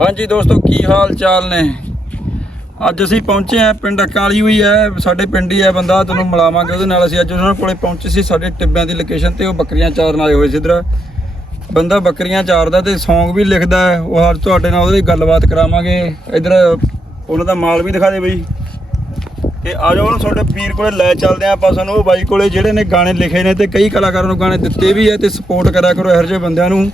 ਹਾਂਜੀ ਦੋਸਤੋ, ਕੀ ਹਾਲ ਚਾਲ ਨੇ? ਅੱਜ ਅਸੀਂ ਪਹੁੰਚੇ ਆ ਪਿੰਡ ਅਕਾਲੀ ਹੋਈ ਹੈ, ਸਾਡੇ ਪਿੰਡ ਹੀ ਹੈ ਬੰਦਾ, ਤੁਹਾਨੂੰ ਮਿਲਾਵਾਂਗੇ ਉਹਦੇ ਨਾਲ। ਅਸੀਂ ਅੱਜ ਉਹਨਾਂ ਕੋਲੇ ਪਹੁੰਚੇ ਸੀ, ਸਾਡੇ ਟਿੱਬਿਆਂ ਦੀ ਲੋਕੇਸ਼ਨ ਤੇ, ਉਹ ਬੱਕਰੀਆਂ ਚਾਰਨ ਆਏ ਹੋਏ ਸੀ ਇੱਧਰ। ਬੰਦਾ ਬੱਕਰੀਆਂ ਚਾਰਦਾ ਤੇ ਸੌਂਗ ਵੀ ਲਿਖਦਾ ਉਹ ਅੱਜ ਤੁਹਾਡੇ ਨਾਲ ਉਹਦੀ ਗੱਲਬਾਤ ਕਰਾਵਾਂਗੇ। ਇੱਧਰ ਉਹਨਾਂ ਦਾ ਮਾਲ ਵੀ ਦਿਖਾ ਦੇ ਬਈ। ਤੇ ਆ ਜਾਓ ਹੁਣ ਤੁਹਾਡੇ ਵੀਰ ਕੋਲੇ, ਲੈ ਚੱਲਦੇ ਆ ਆਪਾਂ ਸਾਨੂੰ। ਉਹ ਬਾਈ ਕੋਲੇ ਜਿਹੜੇ ਨੇ ਗਾਣੇ ਲਿਖੇ ਨੇ ਤੇ ਕਈ ਕਲਾਕਾਰਾਂ ਨੂੰ ਗਾਣੇ ਦਿੱਤੇ ਵੀ ਹੈ ਤੇ ਸਪੋਰਟ ਕਰਿਆ ਕਰੋ ਇਹੋ ਜਿਹੇ ਬੰਦਿਆਂ ਨੂੰ।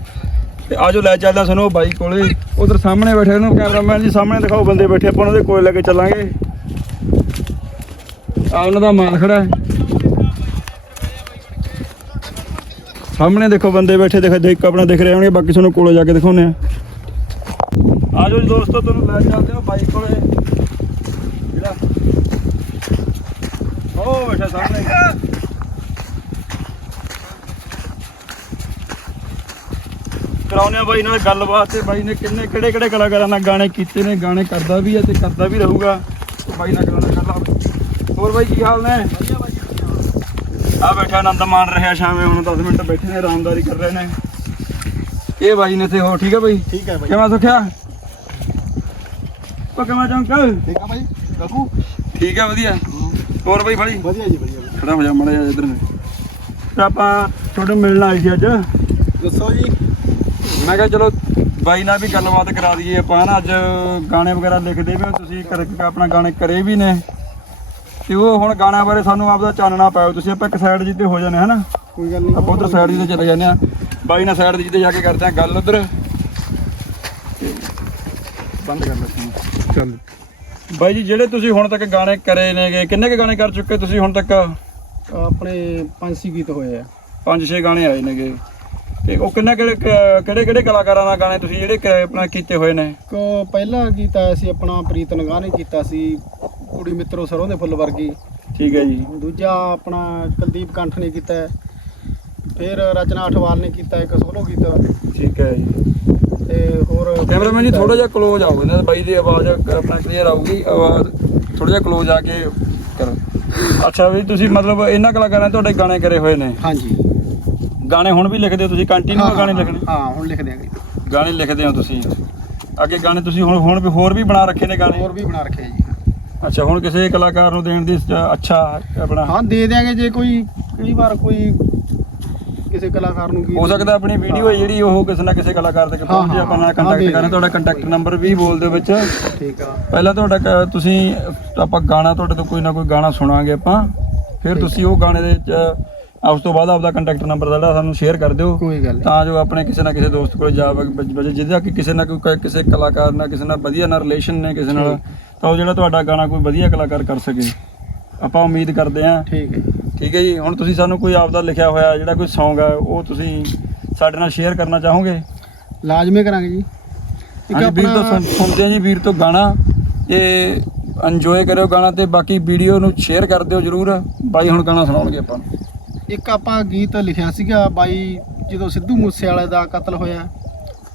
ਤੇ ਆਜੋ ਲੈ ਚੱਲਦੇ ਸਾਨੂੰ ਬਾਈ ਕੋਲੇ। ਉਧਰ ਸਾਹਮਣੇ ਬੈਠੇ ਨੇ ਕੈਮਰਾਮੈਨ ਜੀ ਸਾਹਮਣੇ ਦਿਖਾਓ, ਬੰਦੇ ਬੈਠੇ, ਆਪਾਂ ਉਹਨਾਂ ਦੇ ਕੋਲੇ ਲੈ ਕੇ ਚੱਲਾਂਗੇ। ਆ ਉਹਨਾਂ ਦਾ ਮਾਲ ਖੜਾ ਹੈ। ਸਾਹਮਣੇ ਦੇਖੋ, ਬੰਦੇ ਬੈਠੇ, ਦੇਖ ਦੇਖ ਆਪਣਾ ਦਿਖ ਰਹੇ ਹੋਣਗੇ ਬਾਕੀ ਤੁਹਾਨੂੰ ਕੋਲੇ ਜਾ ਕੇ ਦਿਖਾਉਂਦੇ ਆ ਆਜੋ ਜੀ ਦੋਸਤੋ, ਤੁਹਾਨੂੰ ਲੈ ਚੱਲਦੇ ਆ ਬਾਈ ਕੋਲੇ। ਜਿਹੜਾ ਉਹ ਬੈਠਾ ਸਾਹਮਣੇ। ਕਰਾਉਨੇ ਆ ਬਾਈ ਨਾਲ ਗੱਲਬਾਤ ਤੇ ਬਾਈ ਨੇ ਕਿੰਨੇ ਕਿਹੜੇ ਕਿਹੜੇ ਕਲਾਕਾਰਾਂ ਨਾਲ ਗਾਣੇ ਕੀਤੇ ਨੇ ਗਾਣੇ ਕਰਦਾ ਵੀ ਹੈ ਤੇ ਕਰਦਾ ਵੀ ਰਹੂਗਾ। ਤੇ ਬਾਈ ਨਾਲ ਕਰਾਉਨੇ ਗੱਲਾਂ ਹੋਰ ਬਾਈ ਕੀ ਹਾਲ ਨੇ? ਆ ਬੈਠਾ ਆਨੰਦ ਮਾਣ ਰਿਹਾ ਸ਼ਾਮੇ ਹੁਣ 10 ਮਿੰਟ ਬੈਠੇ ਨੇ ਆਰਾਮਦਾਰੀ ਕਰ ਰਹੇ ਨੇ। ਇਹ ਬਾਈ ਨੇ ਤੇ ਹੋ ਠੀਕ ਹੈ ਬਾਈ? ਠੀਕ ਹੈ ਬਾਈ। ਕਿਵੇਂ ਸੁਖਿਆ? ਕਿਵੇਂ ਚੰਕਲ ਠੀਕ ਆ ਬਾਈ। ਗੱਗੂ ਠੀਕ ਹੈ ਵਧੀਆ। ਹੋਰ ਬਾਈ ਫੜੀ? ਵਧੀਆ ਜੀ ਵਧੀਆ ਖੜਾ ਹੋ ਜਾ ਮੜਾ ਇਧਰ। ਨੇ ਆਪਾਂ ਤੁਹਾਡੇ ਮਿਲਣ ਆਏ ਸੀ ਅੱਜ। ਦੱਸੋ ਜੀ। ਮੈਂ ਕਿਹਾ ਚਲੋ ਬਾਈ ਨਾਲ ਵੀ ਗੱਲਬਾਤ ਕਰਾ ਦਈਏ ਆਪਾਂ ਨਾ ਅੱਜ ਗਾਣੇ ਵਗੈਰਾ ਲਿਖਦੇ ਵੀ ਤੁਸੀਂ ਕਰ ਆਪਣਾ ਗਾਣੇ ਕਰੇ ਵੀ ਨੇ। ਤੇ ਉਹ ਹੁਣ ਗਾਣਿਆਂ ਬਾਰੇ ਸਾਨੂੰ ਆਪਦਾ ਚਾਨਣਾ ਪਾਓ ਤੁਸੀਂ ਆਪਾਂ ਇੱਕ ਸਾਈਡ ਜਿੱਤੇ ਹੋ ਜਾਣੇ ਹਨਾ। ਕੋਈ ਗੱਲ ਨਹੀਂ। ਆਪਾਂ ਉਧਰ ਸਾਈਡ ਜਿੱਤੇ ਚਲੇ ਜਾਂਦੇ ਆ ਬਾਈ ਨਾਲ ਸਾਈਡ ਜਿੱਤੇ ਜਾ ਕੇ ਕਰਦੇ ਆ ਗੱਲ ਉਧਰ। ਬੰਦ ਕਰ ਲੈ ਚੱਲ। ਬਾਈ ਜੀ ਜਿਹੜੇ ਤੁਸੀਂ ਹੁਣ ਤੱਕ ਗਾਣੇ ਕਰੇ ਨੇਗੇ ਕਿੰਨੇ ਕੁ ਗਾਣੇ ਕਰ ਚੁੱਕੇ ਤੁਸੀਂ ਹੁਣ ਤੱਕ? ਆਪਣੇ ਪੰਛੀ ਗੀਤ ਹੋਏ ਆ। ਪੰਜ ਛੇ ਗਾਣੇ ਆਏ ਨੇਗੇ। ਤੇ ਉਹ ਕਿੰਨੇ ਕਿਹੜੇ ਕਿਹੜੇ ਕਿਹੜੇ ਕਲਾਕਾਰਾਂ ਨਾਲ ਗਾਣੇ ਤੁਸੀਂ ਜਿਹੜੇ ਕ- ਆਪਣਾ ਕੀਤੇ ਹੋਏ ਨੇ? ਕੋ ਪਹਿਲਾ ਗੀਤ ਆਇਆ ਸੀ ਆਪਣਾ ਪ੍ਰੀਤ ਨਗਾਹ ਨੇ ਕੀਤਾ ਸੀ ਕੁੜੀ ਮਿੱਤਰੋ ਸਰੋਂ ਦੇ ਫੁੱਲ ਵਰਗੀ। ਠੀਕ ਹੈ ਜੀ। ਦੂਜਾ ਆਪਣਾ ਕੁਲਦੀਪ ਕੰਠ ਨੇ ਕੀਤਾ ਹੈ। ਫਿਰ ਰਚਨਾ ਅਠਵਾਲ ਨੇ ਕੀਤਾ ਇੱਕ ਸੋਲੋ ਗੀਤ। ਠੀਕ ਹੈ ਜੀ। ਤੇ ਹੋਰ ਕੈਮਰਾਮੈਨ ਜੀ ਥੋੜਾ ਜਿਹਾ ਕਲੋਜ਼ ਆਓ ਇਹਨਾਂ ਬਾਈ ਦੀ ਆਵਾਜ਼ ਆਪਣਾ ਕਲੀਅਰ ਆਊਗੀ। ਆਵਾਜ਼ ਥੋੜਾ ਜਿਹਾ ਕਲੋਜ਼ ਆ ਕੇ ਕਰੋ। ਅੱਛਾ ਵੀ ਤੁਸੀਂ ਮਤਲਬ ਇਹਨਾਂ ਕਲਾਕਾਰਾਂ ਤੁਹਾਡੇ ਗਾਣੇ ਕਰੇ ਹੋਏ ਨੇ? ਹਾਂਜੀ। ਗਾਣੇ ਹੁਣ ਵੀ ਲਿਖਦੇ ਹੋ ਤੁਸੀਂ? ਕੰਟੀਨਿਊ ਗਾਣੇ ਲਿਖਣੇ? ਹਾਂ ਹੁਣ ਲਿਖ ਦਿਆਂਗੇ ਗਾਣੇ ਲਿਖਦੇ ਹੋ ਤੁਸੀਂ? ਅੱਗੇ ਗਾਣੇ ਤੁਸੀਂ ਹੁਣ ਹੁਣ ਵੀ ਹੋਰ ਵੀ ਬਣਾ ਰੱਖੇ ਨੇ ਗਾਣੇ? ਹੋਰ ਵੀ ਬਣਾ ਰੱਖਿਆ ਜੀ। ਅੱਛਾ ਹੁਣ ਕਿਸੇ ਕਲਾਕਾਰ ਨੂੰ ਦੇਣ ਦੀ ਅੱਛਾ ਆਪਣਾ? ਹਾਂ ਦੇ ਦਿਆਂਗੇ ਜੇ ਕੋਈ ਕਈ ਵਾਰ ਕੋਈ ਕਿਸੇ ਕਲਾਕਾਰ ਨੂੰ ਗੀਤ ਹੋ ਸਕਦਾ ਆਪਣੀ ਵੀਡੀਓ ਜਿਹੜੀ ਉਹ ਕਿਸੇ ਨਾ ਕਿਸੇ ਕਲਾਕਾਰ ਤੱਕ ਪਹੁੰਚੇ ਆਪਾਂ ਨਾਲ ਕੰਟੈਕਟ ਦੇ ਕਰਾਂ ਤੁਹਾਡਾ ਕੰਟੈਕਟ ਨੰਬਰ ਵੀ ਬੋਲ ਦਿਓ ਵਿੱਚ। ਠੀਕ ਆ। ਪਹਿਲਾਂ ਤੁਹਾਡਾ ਕ- ਤੁਸੀਂ ਆਪਾਂ ਗਾਣਾ ਤੁਹਾਡੇ ਤੋਂ ਕੋਈ ਨਾ ਕੋਈ ਗਾਣਾ ਸੁਣਾਂਗੇ ਆਪਾਂ। ਫਿਰ ਤੁਸੀਂ ਉਹ ਗਾਣੇ ਦੇ ਵਿੱਚ ਉਸ ਤੋਂ ਬਾਅਦ ਆਪਦਾ ਕੰਟੈਕਟ ਨੰਬਰ ਜਿਹੜਾ ਸਾਨੂੰ ਸ਼ੇਅਰ ਕਰ ਦਿਓ। ਕੋਈ ਗੱਲ ਨਹੀਂ। ਤਾਂ ਜੋ ਆਪਣੇ ਕਿਸੇ ਨਾ ਕਿਸੇ ਦੋਸਤ ਕੋਲ ਜਾ ਵ- ਵਜੇ ਜਿਹਦਾ ਕਿ ਕਿਸੇ ਨਾ ਕੋਈ ਕਿਸੇ ਕਲਾਕਾਰ ਨਾਲ ਕਿਸੇ ਨਾਲ ਵਧੀਆ ਨਾਲ ਰਿਲੇਸ਼ਨ ਨੇ ਕਿਸੇ ਨਾਲ ਤਾਂ ਉਹ ਜਿਹੜਾ ਤੁਹਾਡਾ ਗਾਣਾ ਕੋਈ ਵਧੀਆ ਕਲਾਕਾਰ ਕਰ ਸਕੇ। ਆਪਾਂ ਉਮੀਦ ਕਰਦੇ ਹਾਂ। ਠੀਕ ਹੈ ਜੀ। ਠੀਕ ਹੈ ਜੀ ਹੁਣ ਤੁਸੀਂ ਸਾਨੂੰ ਕੋਈ ਆਪਦਾ ਲਿਖਿਆ ਹੋਇਆ ਜਿਹੜਾ ਕੋਈ Song ਹੈ ਉਹ ਤੁਸੀਂ ਸਾਡੇ ਨਾਲ ਸ਼ੇਅਰ ਕਰਨਾ ਚਾਹੋਗੇ? ਲਾਜ਼ਮੀ ਕਰਾਂਗੇ ਜੀ। ਇੱਕ ਹਾਂਜੀ ਵੀਰ ਤੋਂ ਆਪਣਾ ਸੁਣ- ਸੁਣਦੇ ਹਾਂ ਜੀ ਵੀਰ ਤੋਂ ਗਾਣਾ। ਤੇ ਇੰਜੋਏ ਕਰਿਓ ਗਾਣਾ ਤੇ ਬਾਕੀ ਵੀਡੀਓ ਨੂੰ ਸ਼ੇਅਰ ਕਰ ਦਿਓ ਜਰੂਰ। ਬਾਈ ਹੁਣ ਗਾਣਾ ਸੁਣਾਉਣਗੇ ਆਪਾਂ। ਨੂੰ। ਇੱਕ ਆਪਾਂ ਗੀਤ ਲਿਖਿਆ ਸੀਗਾ ਬਾਈ ਜਦੋਂ ਸਿੱਧੂ ਮੂਸੇਵਾਲੇ ਦਾ ਕਤਲ ਹੋਇਆ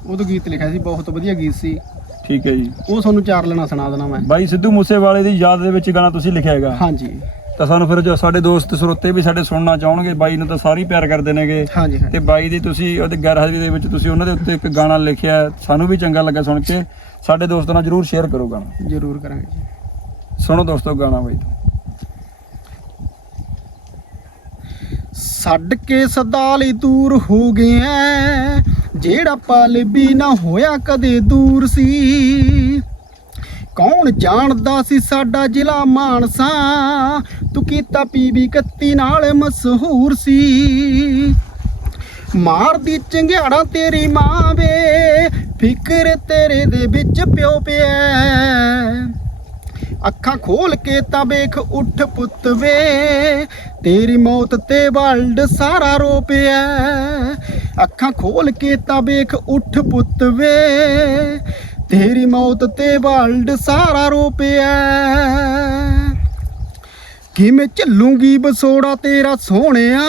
ਉਦੋਂ ਗੀਤ ਲਿਖਿਆ ਸੀ ਬਹੁਤ ਵਧੀਆ ਗੀਤ ਸੀ। ਠੀਕ ਹੈ ਜੀ। ਉਹ ਤੁਹਾਨੂੰ ਚਾਰ ਲੈਣਾ ਸੁਣਾ ਦੇਣਾ ਮੈਂ। ਬਾਈ ਸਿੱਧੂ ਮੂਸੇਵਾਲੇ ਦੀ ਯਾਦ ਦੇ ਵਿੱਚ ਗਾਣਾ ਤੁਸੀਂ ਲਿਖਿਆ ਹੈਗਾ। ਹਾਂਜੀ। ਤਾਂ ਸਾਨੂੰ ਫਿਰ ਜੋ ਸਾਡੇ ਦੋਸਤ ਸਰੋਤੇ ਵੀ ਸਾਡੇ ਸੁਣਨਾ ਚਾਹਣਗੇ ਬਾਈ ਨੂੰ ਤਾਂ ਸਾਰੇ ਹੀ ਪਿਆਰ ਕਰਦੇ ਨੇਗੇ। ਹਾਂਜੀ ਤੇ ਹਾਂਜੀ ਬਾਈ ਦੀ ਤੁਸੀਂ ਉਹਦੇ ਗੈਰਹਾਜ਼ਰੀ ਦੇ ਵਿੱਚ ਤੁਸੀਂ ਉਹਨਾਂ ਦੇ ਉੱਤੇ ਇੱਕ ਗਾਣਾ ਲਿਖਿਆ। ਸਾਨੂੰ ਵੀ ਚੰਗਾ ਲੱਗਾ ਸੁਣ ਕੇ। ਸਾਡੇ ਦੋਸਤਾਂ ਨਾਲ ਜਰੂਰ ਸ਼ੇਅਰ ਕਰੋ ਗਾਣਾ। ਜ਼ਰੂਰ ਕਰਾਂਗੇ ਜੀ। ਸੁਣੋ ਦੋਸਤੋ ਗਾਣਾ ਬਾਈ। ਛੱਡ ਕੇ ਸਦਾ ਲਈ ਦੂਰ ਹੋ ਗਿਆ। ਜਿਹੜਾ ਪਲ ਵੀ ਨਾ ਹੋਇਆ ਕਦੇ ਦੂਰ ਸੀ। ਕੌਣ ਜਾਣਦਾ ਸੀ ਸਾਡਾ ਜ਼ਿਲ੍ਹਾ ਮਾਨਸਾ? ਤੂੰ ਕੀਤਾ ਪੀਵੀ 31 ਨਾਲ ਮਸ਼ਹੂਰ ਸੀ। ਮਾਰਦੀ ਚੰਗਿਆੜਾ ਤੇਰੀ ਮਾਂ ਵੇ, ਫਿਕਰ ਤੇਰੇ ਦੇ ਵਿੱਚ ਪਿਓ ਪਿਆ। ਅੱਖਾਂ ਖੋਲ ਕੇ ਤਾਂ ਵੇਖ, ਉੱਠ ਪੁੱਤ ਵੇ, ਤੇਰੀ ਮੌਤ ਤੇ ਵਰਲਡ ਸਾਰਾ ਰੋ ਪਿਆ ਅੱਖਾਂ ਖੋਲ ਕੇ ਤਾਂ ਵੇਖ, ਉੱਠ ਪੁੱਤ ਵੇ, ਤੇਰੀ ਮੌਤ ਤੇ ਵਰਲਡ ਸਾਰਾ ਰੋ ਪਿਆ ਕਿਵੇਂ ਚੱਲੂਗੀ ਬਸੋੜਾ ਤੇਰਾ ਸੋਹਣਿਆ,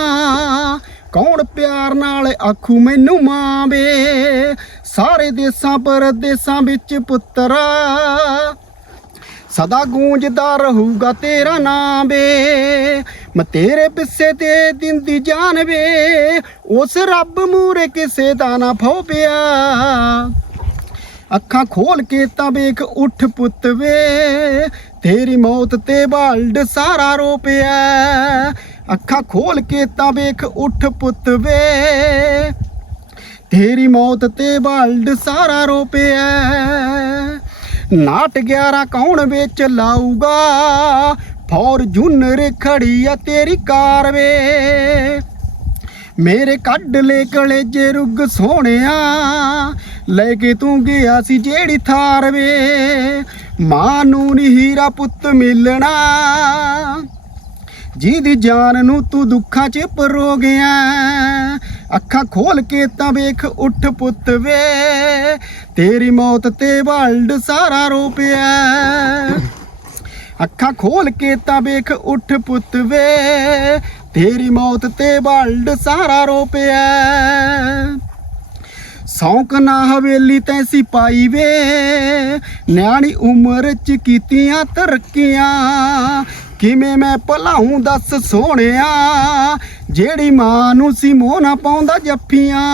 ਕੌਣ ਪਿਆਰ ਨਾਲ ਆਖੂ ਮੈਨੂੰ ਮਾਂ ਵੇ। ਸਾਰੇ ਦੇਸਾਂ, ਪਰਦੇਸਾਂ ਵਿੱਚ ਪੁੱਤਰਾ ਸਦਾ ਗੂੰਜਦਾ ਰਹੂਗਾ ਤੇਰਾ ਨਾਮ ਵੇ। ਮੈਂ ਤੇਰੇ ਪਿੱਛੇ ਤੇ ਦਿੰਦੀ ਜਾਨ ਵੇ। ਉਸ ਰੱਬ ਮੂਰੇ ਕਿਸੇ ਦਾ ਨਾ ਫੋ ਪਿਆ। ਅੱਖਾਂ ਖੋਲ ਕੇ ਤਾਂ ਵੇਖ ਉੱਠ ਪੁੱਤ ਵੇ। ਤੇਰੀ ਮੌਤ ਤੇ ਬਾਲਡ ਸਾਰਾ ਰੋ ਪਿਆ। ਅੱਖਾਂ ਖੋਲ ਕੇ ਤਾਂ ਵੇਖ ਉੱਠ ਪੁੱਤ ਵੇ। ਤੇਰੀ ਮੌਤ ਤੇ ਬਾਲਡ ਸਾਰਾ ਰੋ ਪਿਆ। ਨਾਟ 11 ਕੌਣ ਵਿੱਚ ਲਾਊਗਾ? ਫੌਰਜੂਨਰ ਖੜੀ ਆ ਤੇਰੀ ਕਾਰ ਵੇ ਮੇਰੇ ਕੱਢ ਲੈ ਕਲੇਜੇ ਰੁੱਗ ਸੋਹਣਿਆ, ਲੈ ਕੇ ਤੂੰ ਗਿਆ ਸੀ ਜਿਹੜੀ ਥਾਰ ਵੇ ਮਾਂ ਨੂੰ ਨੀ ਹੀਰਾ ਪੁੱਤ ਮਿਲਣਾ। ਜਿਹਦੀ ਜਾਨ ਨੂੰ ਤੂੰ ਦੁੱਖਾਂ 'ਚ ਪਰੋ ਗਿਆ। ਅੱਖਾਂ ਖੋਲ ਕੇ ਤਾਂ ਵੇਖ, ਉੱਠ ਪੁੱਤ ਵੇ। ਤੇਰੀ ਮੌਤ ਤੇ ਵਰਲਡ ਸਾਰਾ ਰੋ ਪਿਆ ਅੱਖਾਂ ਖੋਲ ਕੇ ਤਾਂ ਵੇਖ, ਉੱਠ ਪੁੱਤ ਵੇ। ਤੇਰੀ ਮੌਤ ਤੇ ਵਰਲਡ ਸਾਰਾ ਰੋ ਪਿਆ ਸੌਂਕ ਨਾ ਹਵੇਲੀ ਤੈਂ ਸਿਪਾਈ ਵੇ। ਨਿਆਣੀ ਉਮਰ ਚ ਕੀਤੀਆਂ ਤਰੱਕੀਆਂ। ਕਿਵੇਂ ਮੈਂ ਭਲਾਉਂ ਦੱਸ ਸੋਹਣਿਆ? ਜਿਹੜੀ ਮਾਂ ਨੂੰ ਸੀ ਮੋਹ ਨਾ ਪਾਉਂਦਾ ਜੱਫੀਆਂ।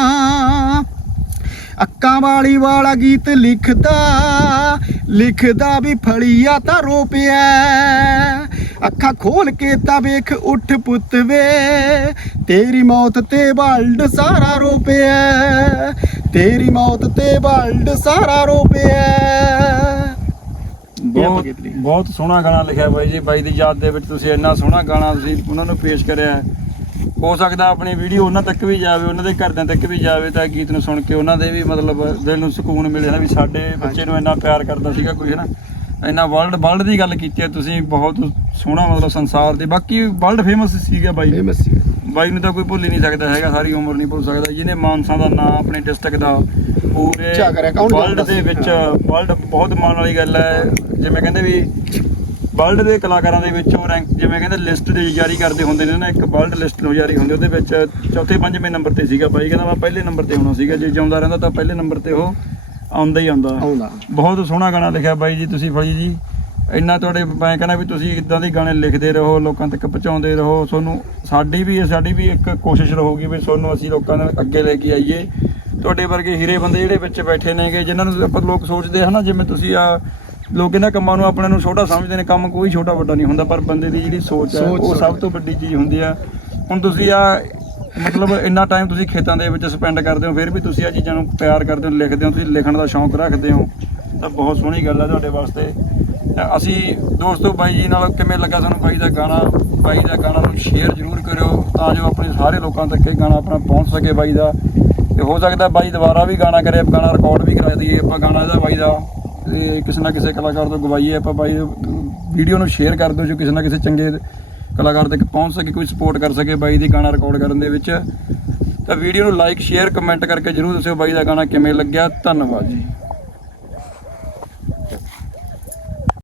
ਅੱਕਾਂ ਵਾਲੀ ਵਾਲਾ ਗੀਤ ਲਿਖਦਾ ਲਿਖਦਾ ਵੀ ਫੜੀਆ ਤਾਂ ਰੋ ਪਿਆ ਅੱਖਾਂ ਖੋਲ ਕੇ ਤਾਂ ਵੇਖ ਉੱਠ ਪੁੱਤ ਵੇ, ਤੇਰੀ ਮੌਤ ਤੇ ਵਰਲਡ ਸਾਰਾ ਰੋ ਪਿਆ ਤੇਰੀ ਮੌਤ ਤੇ ਵਰਲਡ ਸਾਰਾ ਰੋ ਪਿਆ ਬਹੁਤ ਬਹੁਤ ਸੋਹਣਾ ਗਾਣਾ ਲਿਖਿਆ ਬਾਈ ਜੀ ਬਾਈ ਦੀ ਯਾਦ ਦੇ ਵਿੱਚ ਤੁਸੀਂ ਇੰਨਾ ਸੋਹਣਾ ਗਾਣਾ ਤੁਸੀਂ ਉਹਨਾਂ ਨੂੰ ਪੇਸ਼ ਕਰਿਆ। ਹੈ। ਸਕਦਾ ਆਪਣੀ ਵੀਡੀਓ ਉਹਨਾਂ ਤੱਕ ਵੀ ਜਾਵੇ ਉਹਨਾਂ ਦੇ ਘਰਦਿਆਂ ਤੱਕ ਵੀ ਜਾਵੇ ਤਾਂ ਗੀਤ ਨੂੰ ਸੁਣ ਕੇ ਉਹਨਾਂ ਦੇ ਵੀ ਮਤਲਬ ਦਿਲ ਨੂੰ ਸਕੂਨ ਮਿਲੇ ਨਾ ਵੀ ਸਾਡੇ ਬੱਚੇ ਨੂੰ ਇੰਨਾ ਪਿਆਰ ਕਰਦਾ ਸੀਗਾ ਕੋਈ ਹੈ ਨਾ ਇੰਨਾ ਵਰਲਡ ਵਰਲਡ ਦੀ ਗੱਲ ਕੀਤੀ ਹੈ ਤੁਸੀਂ ਬਹੁਤ ਸੋਹਣਾ ਮਤਲਬ ਸੰਸਾਰ ਦੇ ਬਾਕੀ ਵਰਲਡ ਫੇਮਸ ਸੀਗਾ ਬਾਈ ਫੇਮਸ ਸੀ ਬਾਈ ਨੂੰ ਤਾਂ ਕੋਈ ਭੁੱਲ ਹੀ ਨਹੀਂ ਸਕਦਾ ਹੈਗਾ ਸਾਰੀ ਉਮਰ ਨਹੀਂ ਭੁੱਲ ਸਕਦਾ। ਜਿਹਨੇ ਮਾਨਸਾ ਦਾ ਨਾਂ ਆਪਣੇ ਡਿਸਟ੍ਰਿਕਟ ਦਾ ਪੂਰੇ ਵਰਲਡ ਦੇ? ਵਿੱਚ ਵਰਲਡ ਬਹੁਤ ਮਾਣ ਵਾਲੀ ਗੱਲ ਹੈ ਜਿਵੇਂ ਕਹਿੰਦੇ ਵੀ ਵਰਲਡ ਦੇ ਕਲਾਕਾਰਾਂ ਦੇ ਵਿੱਚ ਉਹ ਰੈਂਕ ਜਿਵੇਂ ਕਹਿੰਦੇ ਲਿਸਟ ਦੇ ਜਾਰੀ ਕਰਦੇ ਹੁੰਦੇ ਨੇ ਨਾ ਇੱਕ ਵਰਲਡ ਲਿਸਟ ਨੂੰ ਜਾਰੀ ਹੁੰਦੀ ਉਹਦੇ ਵਿੱਚ ਚੌਥੇ ਪੰਜਵੇਂ ਨੰਬਰ ਤੇ ਸੀਗਾ ਬਾਈ ਕਹਿੰਦਾ ਮੈਂ ਪਹਿਲੇ ਨੰਬਰ ਤੇ ਹੋਣਾ ਸੀਗਾ ਜੇ ਜਿਉਂਦਾ ਰਹਿੰਦਾ ਤਾਂ ਪਹਿਲੇ ਨੰਬਰ ਤੇ ਉਹ ਆਉਂਦਾ ਹੀ ਆਉਂਦਾ। ਆਉਂਦਾ। ਬਹੁਤ ਸੋਹਣਾ ਗਾਣਾ ਲਿਖਿਆ ਬਾਈ ਜੀ ਤੁਸੀਂ ਫੜੀ ਜੀ। ਇੰਨਾ ਤੁਹਾਡੇ ਮੈਂ ਕਹਿੰਦਾ ਵੀ ਤੁਸੀਂ ਇਦਾਂ ਦੇ ਗਾਣੇ ਲਿਖਦੇ ਰਹੋ ਲੋਕਾਂ ਤੱਕ ਪਹੁੰਚਾਉਂਦੇ ਰਹੋ ਤੁਹਾਨੂੰ ਸਾਡੀ ਵੀ ਸਾਡੀ ਵੀ ਇੱਕ ਕੋਸ਼ਿਸ਼ ਰਹੂਗੀ ਵੀ ਤੁਹਾਨੂੰ ਅਸੀਂ ਲੋਕਾਂ ਦੇ ਅੱਗੇ ਲੈ ਕੇ ਆਈਏ। ਤੁਹਾਡੇ ਵਰਗੇ ਹੀਰੇ ਬੰਦੇ ਜਿਹੜੇ ਵਿੱਚ ਬੈਠੇ ਨੇਗੇ ਜਿਨ੍ਹਾਂ ਨੂੰ ਆਪਾਂ ਲੋਕ ਸੋਚਦੇ ਹਨ ਜਿਵੇਂ ਤੁਸੀਂ ਆ ਲੋਕ ਇਹਨਾਂ ਕੰਮਾਂ ਨੂੰ ਆਪਣੇ ਨੂੰ ਛੋਟਾ ਸਮਝਦੇ ਨੇ ਕੰਮ ਕੋਈ ਛੋਟਾ ਵੱਡਾ ਨਹੀਂ ਹੁੰਦਾ ਪਰ ਬੰਦੇ ਦੀ ਜਿਹੜੀ ਸੋਚ ਹੈ ਉਹ ਸਭ। ਤੋਂ ਵੱਡੀ ਚੀਜ਼ ਹੁੰਦੀ ਆ। ਹੁਣ ਤੁਸੀਂ ਆ ਮਤਲਬ ਇੰਨਾ ਟਾਈਮ ਤੁਸੀਂ ਖੇਤਾਂ ਦੇ ਵਿੱਚ ਸਪੈਂਡ ਕਰਦੇ ਹੋ ਫਿਰ ਵੀ ਤੁਸੀਂ ਆ ਚੀਜ਼ਾਂ ਨੂੰ ਪਿਆਰ ਕਰਦੇ ਹੋ ਲਿਖਦੇ ਹੋ ਤੁਸੀਂ ਲਿਖਣ ਦਾ ਸ਼ੌਂਕ ਰੱਖਦੇ ਹੋ ਤਾਂ ਬਹੁਤ ਸੋਹਣੀ ਗੱਲ ਹੈ ਤੁਹਾਡੇ ਵਾਸਤੇ। ਅਸੀਂ ਦੋਸਤੋ ਬਾਈ ਜੀ ਨਾਲ ਕਿਵੇਂ ਲੱਗਾ ਸਾਨੂੰ ਬਾਈ ਦਾ ਗਾਣਾ? ਬਾਈ ਦਾ ਗਾਣਾ ਨੂੰ ਸ਼ੇਅਰ ਜ਼ਰੂਰ ਕਰਿਓ ਤਾਂ ਜੋ ਆਪਣੇ ਸਾਰੇ ਲੋਕਾਂ ਤੱਕ ਇਹ ਗਾਣਾ ਆਪਣਾ ਪਹੁੰਚ ਸਕੇ ਬਾਈ ਦਾ। ਤੇ ਹੋ ਸਕਦਾ ਬਾਈ ਦੁਬਾਰਾ ਵੀ ਗਾਣਾ ਕਰੇ ਗਾਣਾ ਰਿਕਾਰਡ ਵੀ ਕਰਾ ਦਈਏ, ਆਪਾਂ ਗਾਣਾ ਇਹਦਾ ਬਾਈ ਦਾ। ਤੇ ਕਿਸੇ ਨਾ ਕਿਸੇ ਕਲਾਕਾਰ ਤੋਂ ਗਵਾਈਏ, ਆਪਾਂ ਬਾਈ ਵੀਡੀਓ ਨੂੰ ਸ਼ੇਅਰ ਕਰ ਦਿਓ ਜੋ ਕਿਸੇ ਨਾ ਕਿਸੇ ਚੰਗੇ ਕਲਾਕਾਰ ਤੱਕ ਪਹੁੰਚ ਸਕੇ, ਕੋਈ ਸਪੋਰਟ ਕਰ ਸਕੇ ਬਾਈ ਦੀ ਗਾਣਾ ਰਿਕਾਰਡ ਕਰਨ ਦੇ ਵਿੱਚ। ਤਾਂ ਵੀਡੀਓ ਨੂੰ ਲਾਈਕ ਸ਼ੇਅਰ ਕਮੈਂਟ ਕਰਕੇ ਜਰੂਰ ਦੱਸਿਓ ਬਾਈ ਦਾ ਗਾਣਾ ਕਿਵੇਂ ਲੱਗਿਆ। ਧੰਨਵਾਦ ਜੀ।